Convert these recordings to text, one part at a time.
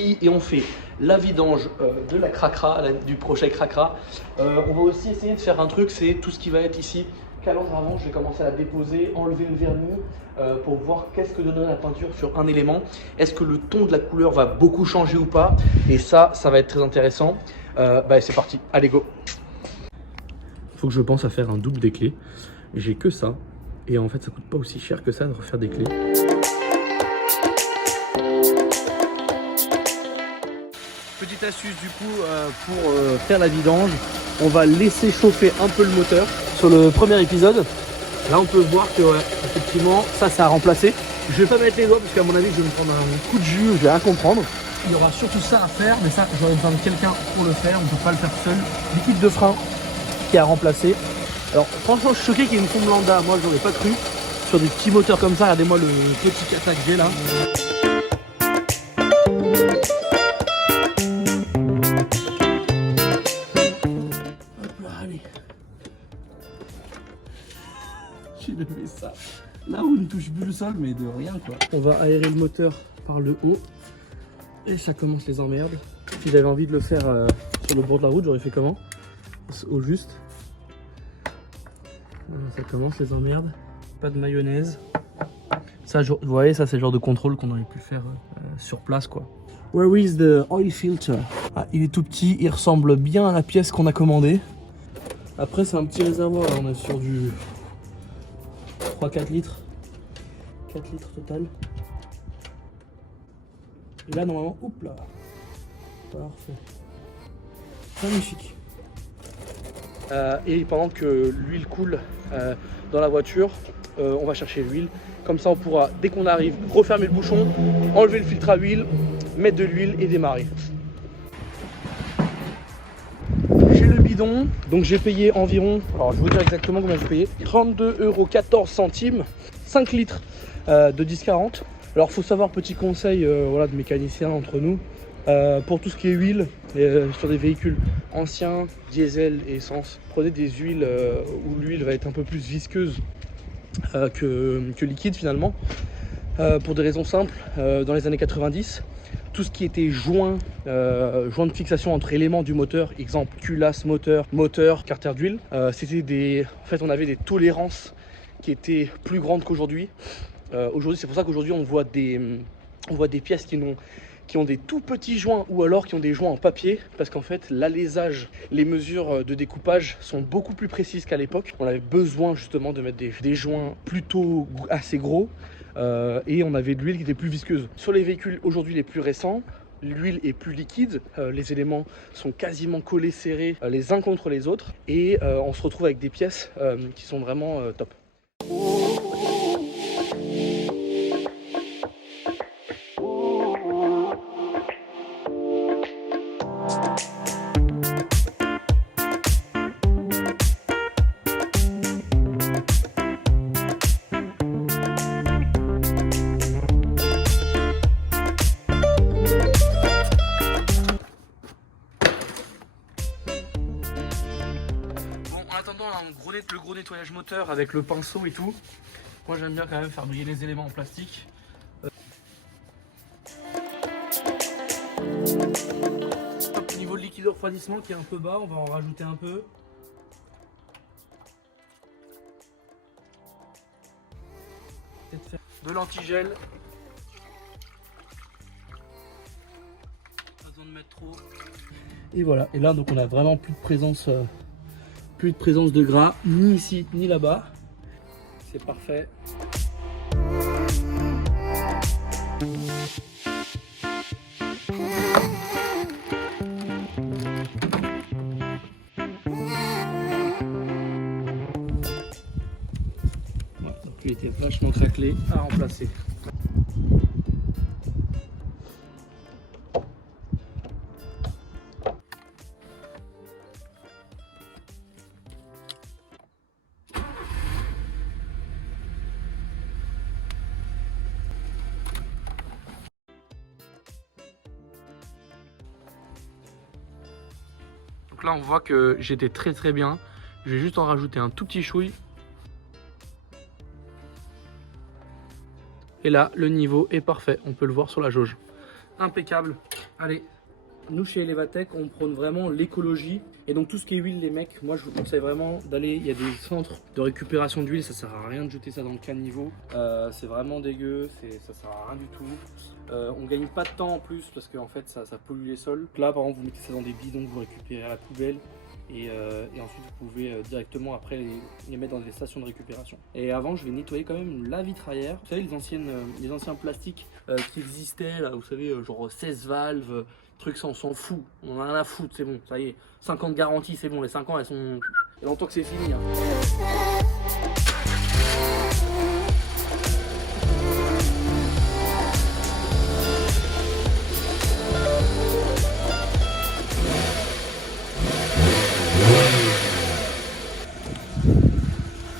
parti et on fait la vidange de la cracra, du projet cracra. On va aussi essayer de faire un truc, c'est tout ce qui va être ici. Calandre avant, je vais commencer à la déposer, enlever le vernis pour voir qu'est-ce que donne la peinture sur un élément. Est-ce que le ton de la couleur va beaucoup changer ou pas? Et ça va être très intéressant. C'est parti, allez go. Faut que je pense à faire un double des clés. J'ai que ça. Et en fait, ça coûte pas aussi cher que ça de refaire des clés. Petite astuce du coup pour faire la vidange, on va laisser chauffer un peu le moteur. Sur le premier épisode, là on peut voir que effectivement ça a remplacé. Je vais pas mettre les doigts parce qu'à mon avis je vais me prendre un coup de jus, je vais rien comprendre. Il y aura surtout ça à faire, mais ça j'aurais besoin de quelqu'un pour le faire, on peut pas le faire seul. Liquide de frein qui a remplacé. Alors franchement je suis choqué qu'il y ait une pompe lambda, moi j'aurais pas cru. Sur des petits moteurs comme ça, regardez-moi le petit cata que j'ai là. J'ai levé ça là où on ne touche plus le sol, mais de rien quoi. On va aérer le moteur par le haut et ça commence les emmerdes. Si j'avais envie de le faire sur le bord de la route, j'aurais fait comment? Au juste. Ça commence les emmerdes. Pas de mayonnaise. Ça, vous voyez, ça c'est le genre de contrôle qu'on aurait pu faire sur place quoi. Where is the oil filter? Ah, il est tout petit, il ressemble bien à la pièce qu'on a commandée. Après c'est un petit réservoir, là, on est sur du 3-4 litres. 4 litres total. Et là normalement, oups là. Parfait. Magnifique. Et pendant que l'huile coule dans la voiture, on va chercher l'huile. Comme ça on pourra, dès qu'on arrive, refermer le bouchon, enlever le filtre à huile, mettre de l'huile et démarrer. J'ai le bidon, donc j'ai payé environ, alors je vais vous dire exactement combien j'ai payé, 32,14 €, 5 litres de 10,40. Alors faut savoir, petit conseil voilà, de mécanicien entre nous, pour tout ce qui est huile, sur des véhicules anciens, diesel et essence, prenez des huiles où l'huile va être un peu plus visqueuse que liquide finalement, pour des raisons simples. Dans les années 90, tout ce qui était joint de fixation entre éléments du moteur, exemple culasse moteur, carter d'huile, c'était en fait on avait des tolérances qui étaient plus grandes qu'aujourd'hui. Aujourd'hui, c'est pour ça qu'aujourd'hui on voit des pièces qui ont des tout petits joints ou alors qui ont des joints en papier, parce qu'en fait l'alésage, les mesures de découpage sont beaucoup plus précises qu'à l'époque. On avait besoin justement de mettre des joints plutôt assez gros et on avait de l'huile qui était plus visqueuse. Sur les véhicules aujourd'hui les plus récents, l'huile est plus liquide, les éléments sont quasiment collés, serrés les uns contre les autres, et on se retrouve avec des pièces qui sont vraiment top. Le gros nettoyage moteur avec le pinceau et tout. Moi j'aime bien quand même faire briller les éléments en plastique. Au niveau de liquide de refroidissement qui est un peu bas, on va en rajouter un peu. De l'antigel. Pas besoin de mettre trop. Et voilà, et là donc on a vraiment plus de présence de gras, ni ici ni là-bas. C'est parfait. Voilà, donc il était vachement craquelé à remplacer. Donc là on voit que j'étais très bien. Je vais juste en rajouter un tout petit chouille. Et là le niveau est parfait, on peut le voir sur la jauge. Impeccable. Allez, nous chez Elevatech, on prône vraiment l'écologie. Et donc tout ce qui est huile, les mecs, moi je vous conseille vraiment d'aller. Il y a des centres de récupération d'huile, ça sert à rien de jeter ça dans le caniveau. C'est vraiment dégueu, ça sert à rien du tout. On gagne pas de temps en plus parce qu'en fait ça pollue les sols. Là par exemple, vous mettez ça dans des bidons que vous récupérez à la poubelle. Et ensuite vous pouvez directement après les mettre dans des stations de récupération. Et avant je vais nettoyer quand même la vitraillère. Vous savez les anciens plastiques qui existaient là, vous savez genre 16 valves, trucs ça on s'en fout, on en a rien à foutre, c'est bon, ça y est, 5 ans de garantie c'est bon, les 5 ans elles sont... Il y a longtemps que c'est fini hein.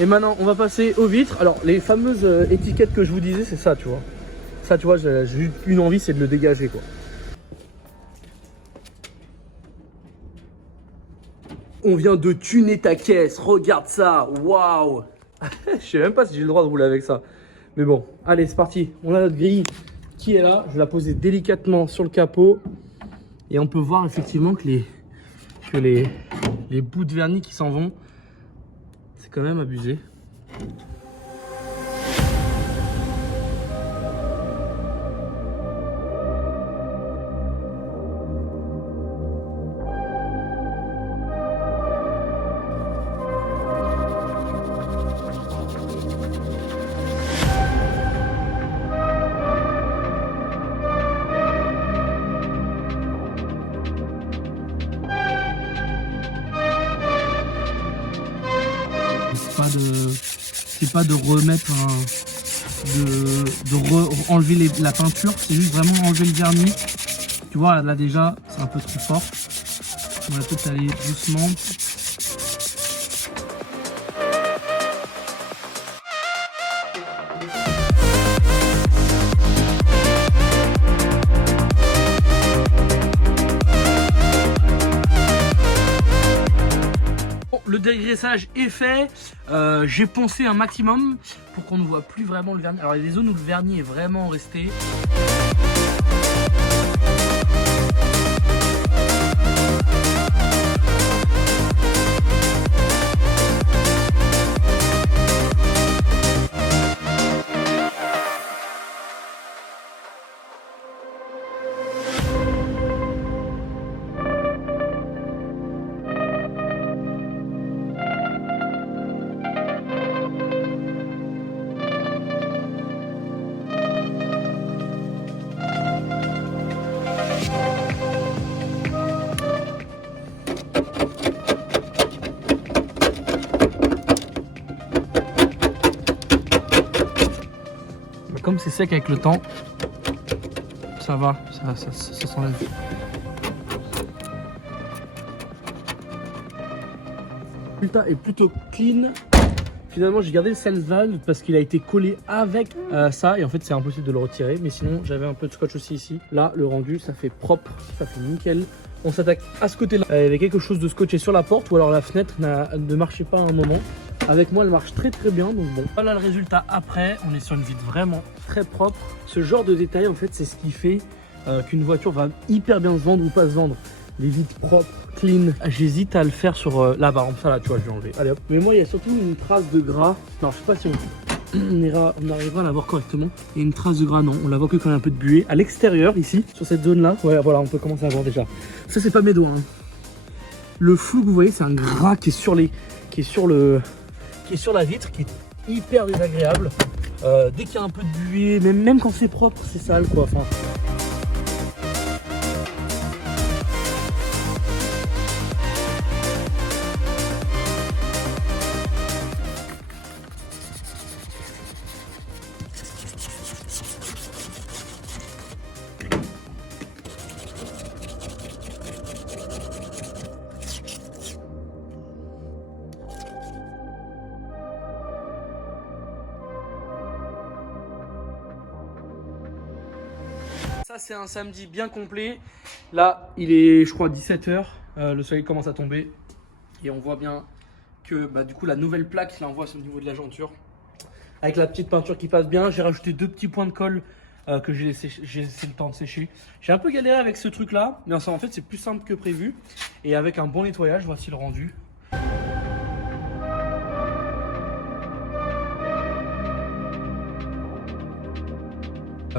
Et maintenant, on va passer aux vitres. Alors, les fameuses étiquettes que je vous disais, c'est ça, tu vois. Ça, tu vois, j'ai juste une envie, c'est de le dégager, quoi. On vient de tuner ta caisse. Regarde ça. Waouh. Je sais même pas si j'ai le droit de rouler avec ça. Mais bon, allez, c'est parti. On a notre grille qui est là. Je vais la poser délicatement sur le capot. Et on peut voir effectivement que les bouts de vernis qui s'en vont. C'est quand même abusé. C'est pas de remettre enlever la peinture, c'est juste vraiment enlever le vernis. Tu vois là déjà c'est un peu trop fort. On va peut-être aller doucement. Le dégraissage est fait, j'ai poncé un maximum pour qu'on ne voit plus vraiment le vernis. Alors il y a des zones où le vernis est vraiment resté. Comme c'est sec avec le temps, ça va, ça s'enlève. Le résultat est plutôt clean. Finalement j'ai gardé le self valve parce qu'il a été collé avec ça et en fait c'est impossible de le retirer. Mais sinon j'avais un peu de scotch aussi ici. Là le rendu ça fait propre, ça fait nickel. On s'attaque à ce côté là. Il y avait quelque chose de scotché sur la porte ou alors la fenêtre ne marchait pas à un moment. Avec moi elle marche très bien, donc bon. Voilà le résultat après, on est sur une vitre vraiment très propre. Ce genre de détail en fait c'est ce qui fait qu'une voiture va hyper bien se vendre ou pas se vendre. Les vitres propres, clean. J'hésite à le faire sur là par exemple ça là tu vois je vais enlever. Allez hop. Mais moi il y a surtout une trace de gras. Non je sais pas si on arrivera à la voir correctement. Il y a une trace de gras, non, on la voit que quand il y a un peu de buée. À l'extérieur ici, sur cette zone là, ouais voilà on peut commencer à voir déjà. Ça c'est pas mes doigts. Hein. Le flou que vous voyez c'est un gras qui est sur la vitre, qui est hyper désagréable. Dès qu'il y a un peu de buée, même quand c'est propre, c'est sale quoi. Enfin. Ça c'est un samedi bien complet. Là il est je crois 17 h, le soleil commence à tomber et on voit bien que du coup la nouvelle plaque là on voit au niveau de la jointure avec la petite peinture qui passe bien. J'ai rajouté 2 petits points de colle que j'ai laissé le temps de sécher. J'ai un peu galéré avec ce truc là, mais en fait c'est plus simple que prévu. Et avec un bon nettoyage, voici le rendu.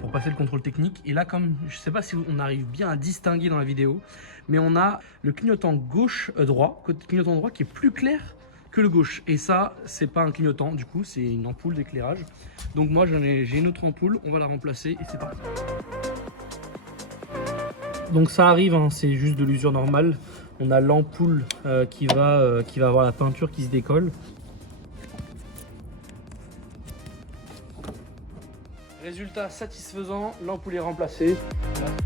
Pour passer le contrôle technique. Et là, comme je sais pas si on arrive bien à distinguer dans la vidéo, mais on a le clignotant gauche-droit, côté clignotant droit qui est plus clair que le gauche. Et ça, c'est pas un clignotant, du coup, c'est une ampoule d'éclairage. Donc moi, j'ai une autre ampoule, on va la remplacer et c'est parti. Donc ça arrive, hein, c'est juste de l'usure normale. On a l'ampoule qui va avoir la peinture qui se décolle. Résultat satisfaisant, l'ampoule est remplacée. Là.